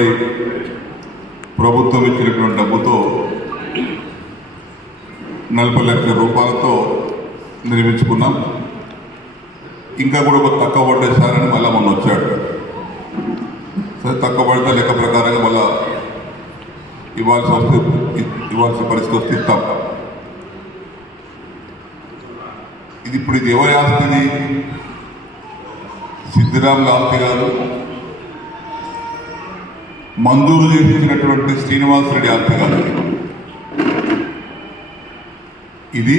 కష్టపడి ప్రభుత్వం ఇచ్చినటువంటి డబ్బుతో 40 లక్షల రూపాయలతో నిర్మించుకున్నాం. ఇంకా కూడా ఒక తక్కువ పడ్డేసారని మళ్ళీ మొన్న వచ్చాడు. సరే తక్కువ పడితే లెక్క ప్రకారంగా మళ్ళా ఇవ్వాల్సిన పరిస్థితి వస్తే ఇస్తాం. ఇప్పుడు ఇది ఎవరి ఆస్తిది? సిద్ధిరాముల ఆస్తి కాదు, మంజూరు చేసినటువంటి శ్రీనివాసరెడ్డి ఆస్తి కాదు. ఇది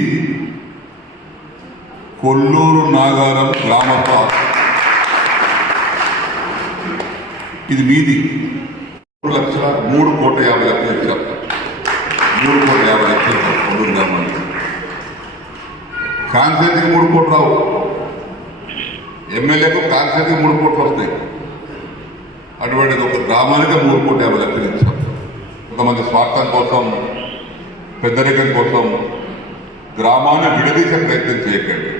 కొల్లూరు నాగారం గ్రామస్థ ఆస్తి. ఇది మీది. 3,50,00,000 ఇచ్చాం. 3,50,00,000 కొల్లూరు గ్రామానికి. కాన్సెన్సీకి 3 కోట్లు రావు, ఎమ్మెల్యేకు కాన్సెన్సీకి 3 కోట్లు వస్తాయి. అటువంటిది ఒక గ్రామానికి 3,50,00,000 ఇచ్చాం. కొంతమంది స్వార్థం కోసం, పెద్దరికం కోసం గ్రామాన్ని విడదీసే ప్రయత్నం చేయకండి.